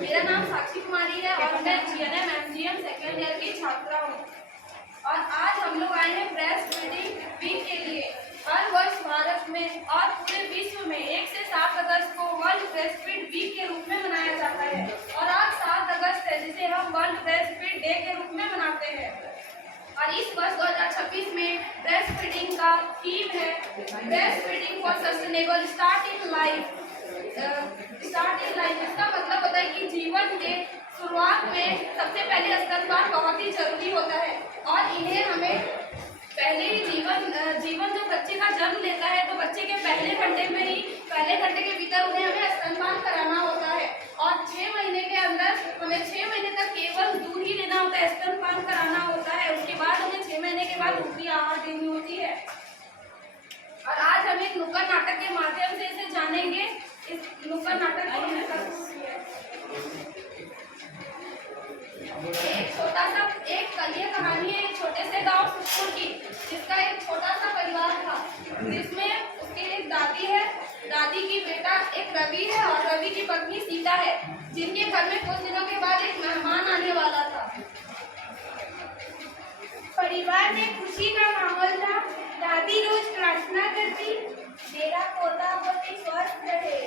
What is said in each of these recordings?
मेरा नाम साक्षी कुमारी है और मैं जीएनएम एमजीएम सेकेंड ईयर की छात्रा हूँ। और आज हम लोग आए हैं ब्रेस्ट फीडिंग वीक के लिए। हर वर्ष भारत में और पूरे विश्व में 1 से 7 अगस्त को वर्ल्ड ब्रेस्ट फीड वीक के रूप में मनाया जाता है। और आज 7 अगस्त है जिसे हम वर्ल्ड ब्रेस्ट फीड डे के रूप में मनाते हैं। और इस वर्ष 2026 में ब्रेस्ट फीडिंग का थीम है breast feeding for sustainable start in life. इसका मतलब होता है कि जीवन के शुरुआत में सबसे पहले स्तनपान बहुत ही जरूरी होता है। और इन्हें हमें पहले ही जीवन जो बच्चे का जन्म लेता है तो बच्चे के पहले घंटे के भीतर उन्हें हमें स्तनपान कराना होता है। और 6 महीने के अंदर हमें 6 महीने तक केवल दूध ही देना होता है, स्तनपान कराना होता है। उसके बाद हमें 6 महीने के बाद दूसरी आहार देनी होती है। और आज हम एक नुक्कड़ नाटक के माध्यम से इसे जानेंगे। इस नुक्कड़ नाटक एक कहानी है एक छोटे से गांव सुखपुर की, जिसका एक छोटा सा परिवार था, जिसमें उसकी एक दादी है, दादी की बेटा एक रवि है और रवि की पत्नी सीता है, जिनके घर में कुछ दिनों के बाद एक मेहमान आने वाला था। परिवार में खुशी का माहौल था। दादी रोज प्रार्थना करती, मेरा पोता बहुत ही स्वस्थ रहे,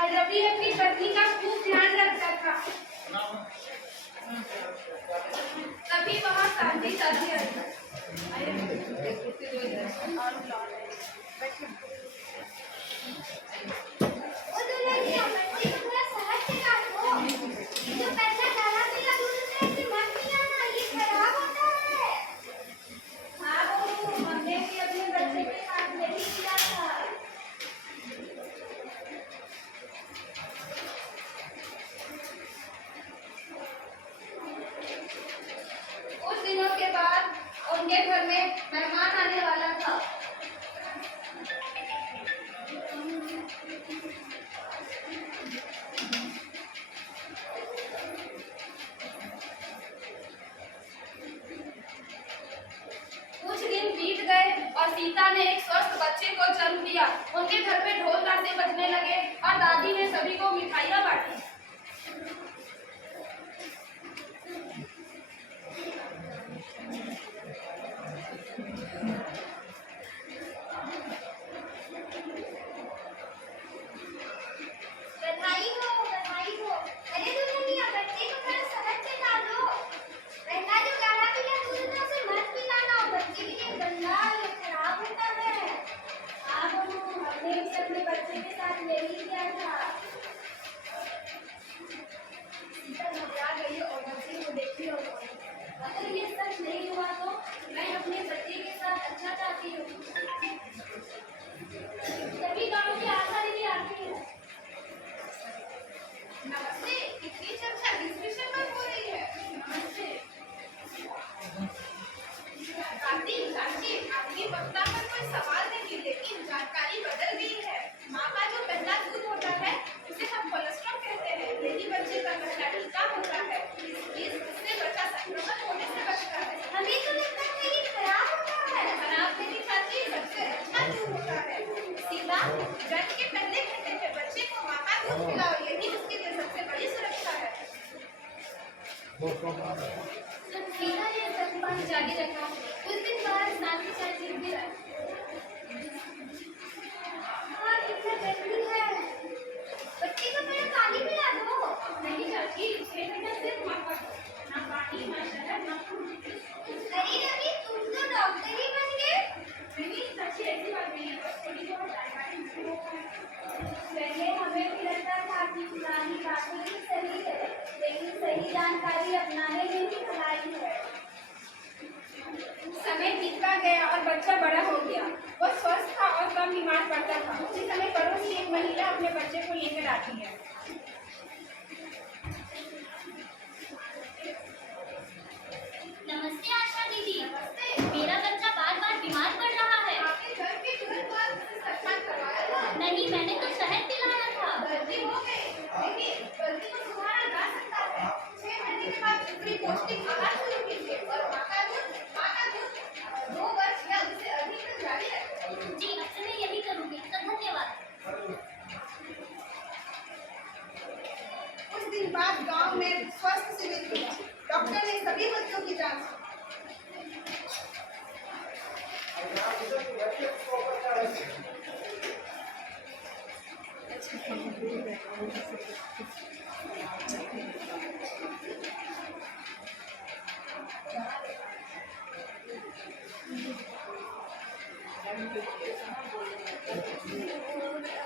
और रवि अपनी पत्नी का खूब ध्यान रखता था। तभी वहाँ शांति चाची आई। उनके घर में मेहमान आने वाला था। कुछ दिन बीत गए और सीता ने एक स्वस्थ बच्चे को जन्म दिया। उनके घर में ढोल ताशे बजने लगे और दादी ने सभी को मिठाइयाँ बांटी। अगर ये सच नहीं हुआ तो मैं अपने बच्चे के साथ अच्छा चाहती हूँ। सभी गाँव की आशा दीदी आती है। नमस्ते, इतनी चर्चा किस विषय पर हो रही है? नमस्ते। आपकी वक्ता पर कोई सवाल नहीं, लेकिन जानकारी बदल गई है। माँ का जो पहला दूध होता है उसे हम कोलेस्ट्रॉल कहते हैं। यही बच्चे का पहला टीका होता है। इससे बच्चा संक्रमण होने से बचता है। हमें तो लगता है कि खराब होता है। खराब नहीं खाती, सबसे अच्छा दूध होता है। सीधा जन्म के पहले घंटे में बच्चे को माँ का दूध पिलाओ, यही उसके लिए सबसे बड़ी सुरक्षा है। सीधा ये स्तनपान जारी रखा। कुछ दिन बाद शांति चाची भी आई। कितना जल्दी है, बच्चे को पहले पानी पिला दो। नहीं चाची, 6 महीने सिर्फ माँ का ना पानी ना शहद ना दूध। अरे रवि, तुम तो डॉक्टर ही बन गए। आपकी पुरानी बातें भी सही है, लेकिन सही जानकारी अपनाने में भी भलाई है। समय बीतता गया और बच्चा बड़ा हो गया। वो स्वस्थ था और कम बीमार पड़ता था। उसी समय पड़ोस की एक महिला अपने बच्चे को लेकर आती है। नमस्ते आशा दीदी। नमस्ते। मेरा बच्चा बार बार बीमार पड़ रहा है। आपके घर के तुरंत बाद उसे सत्संग करवाया था? नहीं, मैंने तो शहद पिलाया था। गलती हो गई। देखिए, गलती को सुधारा जा सकता है। 6 महीने के बाद दूसरी पौष्टिक आहार शुरू कीजिए और माँ का दूध 2 वर्ष या उससे अधिक तक जारी रखें। जी, अब से मैं यही करूँगी। तो धन्यवाद। कुछ दिन बाद गांव में स्वास्थ्य शिविर हुआ। डॉक्टर ने सभी बच्चों की जांच की।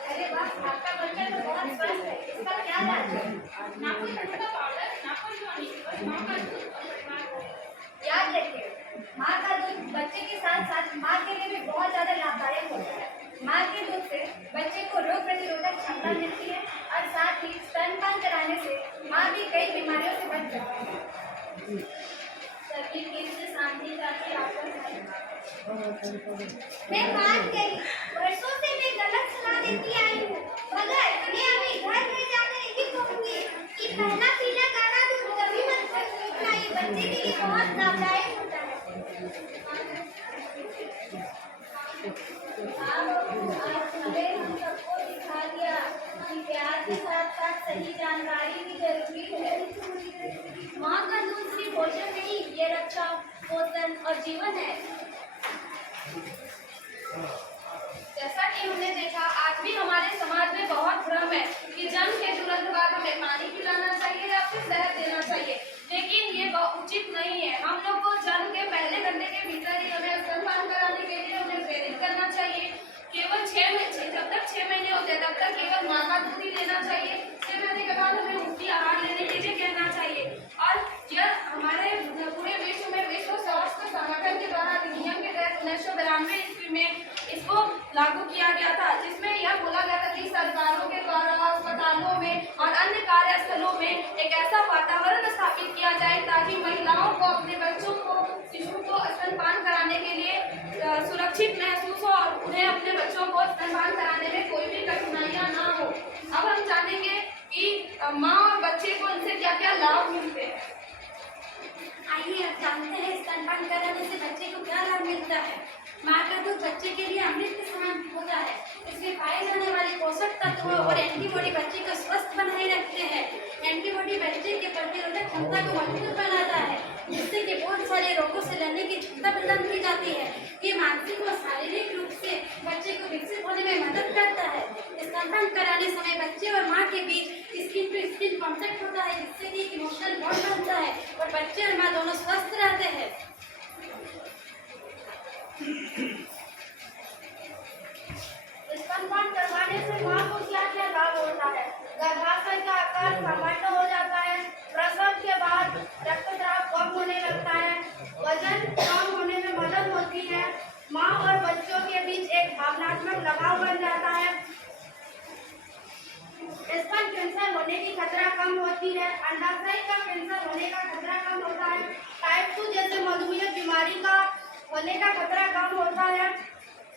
अरे वाह, आपका बच्चा तो बहुत स्वस्थ है। इसका क्या इलाज है? ना कोई दूध का पाउडर, ना कोई टॉनिक, बस माँ का दूध और परिवार का दूध। याद रखिए, माँ का दूध बच्चे के साथ साथ माँ के लिए भी बहुत ज़्यादा लाभदायक होता है। माँ के दूध से बच्चे को रोग प्रतिरोधक क्षमता मिलती है और साथ ही स्तनपान कराने से माँ भी कई बीमारियों से बच सकती है। सभी फिर से शांति चाहती आपका। मैं मान गई, वर्षों से मैं गलत सलाह देती आई हूँ, मगर मैं अभी घर में जाकर यही कहूँगी कि पहला पीला गाढ़ा दूध कभी मत छूटना, ये बच्चे के लिए बहुत लाभदायक होता है। आज हमें हम सबको दिखा दिया कि प्यार के साथ साथ सही जानकारी भी जरूरी है। माँ का दूध सिर्फ भोजन नहीं, ये रक्षा, पोषण और जीवन है। जैसा कि हमने देखा, आज भी हमारे समाज में बहुत भ्रम है कि जन्म के तुरंत बाद हमें पानी पिलाना चाहिए या फिर शहद देना चाहिए, लेकिन ये उचित नहीं है। हम लोग को जन्म के पहले घंटे के भीतर ही हमें स्तनपान कराने के लिए उन्हें प्रेरित करना चाहिए। केवल 6 महीने, जब तक 6 महीने होते हैं तब तक केवल माँ का दूध ही लेना चाहिए। 6 महीने के बाद हमें मुफ्ती आहार लेने के लिए कहना चाहिए। और यह हमारे पूरे विश्व में विश्व स्वास्थ्य संगठन के द्वारा अधिनियम के तहत 1992 ईस्वी में इसको लागू किया गया था, जिसमें यह बोला गया था कि सरकारों के द्वारा अस्पतालों में और अन्य कार्यस्थलों में एक ऐसा वातावरण स्थापित किया जाए ताकि महिलाओं को अपने बच्चों को, शिशु को स्तनपान कराने के लिए सुरक्षित महसूस हो और उन्हें अपने बच्चों को स्तनपान कराने में कोई भी कठिनाइयाँ ना हो। अब हम जानेंगे कि माँ और बच्चे को इनसे क्या क्या लाभ मिलते हैं। आइए अब जानते हैं स्तनपान कराने से बच्चे को क्या लाभ मिलता है। माँ का दूध बच्चे के लिए अमृत के समान होता है। इसमें पाए जाने वाले पोषक तत्व और एंटीबॉडी बच्चे को स्वस्थ बनाए रखते हैं। एंटीबॉडी बच्चे के प्रतिरोधक क्षमता को मजबूत बनाता है, जिससे कि बहुत सारे रोगों से लड़ने की क्षमता प्रदान की जाती है। ये मानसिक और शारीरिक रूप से बच्चे को विकसित होने में मदद करता है। स्तनपान कराने समय बच्चे और माँ के बीच स्किन टू स्किन कॉन्टैक्ट होता है, जिससे कि इमोशनल बॉन्ड बनता है और बच्चे और माँ दोनों स्वस्थ रहते हैं। स्तनपान करवाने से माँ को क्या क्या लाभ होता है? गर्भाशय का आकार सामान्य हो जाता है, प्रसव के बाद रक्तस्राव कम होने लगता है, वजन कम होने में मदद होती है, माँ और बच्चों के बीच एक भावनात्मक लगाव बन जाता है, स्तन कैंसर होने की खतरा कम होती है, अंडाशय का कैंसर होने का खतरा कम होता है, टाइप 2 जैसे मधुमेह बीमारी का होने का खतरा कम होता है,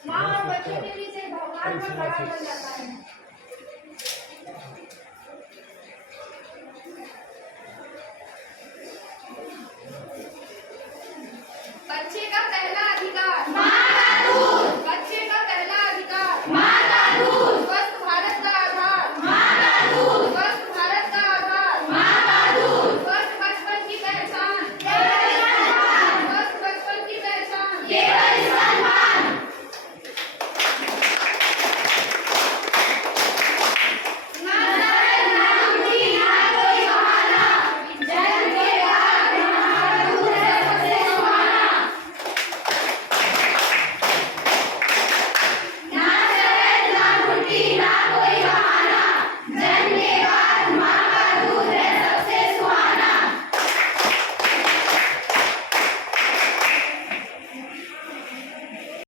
माँ और बच्चों के बीच एक भावनात्मक लगाव बन जाता है। बच्चे का पहला अधिकार माँ का दूध। बच्चे का पहला अधिकार माँ का दूध। स्वस्थ भारत का आधार माँ का दूध। स्वस्थ भारत का आधार माँ का दूध। स्वस्थ बचपन की पहचान केवल स्तनपान। स्वस्थ बचपन की पहचान केवल स्तनपान।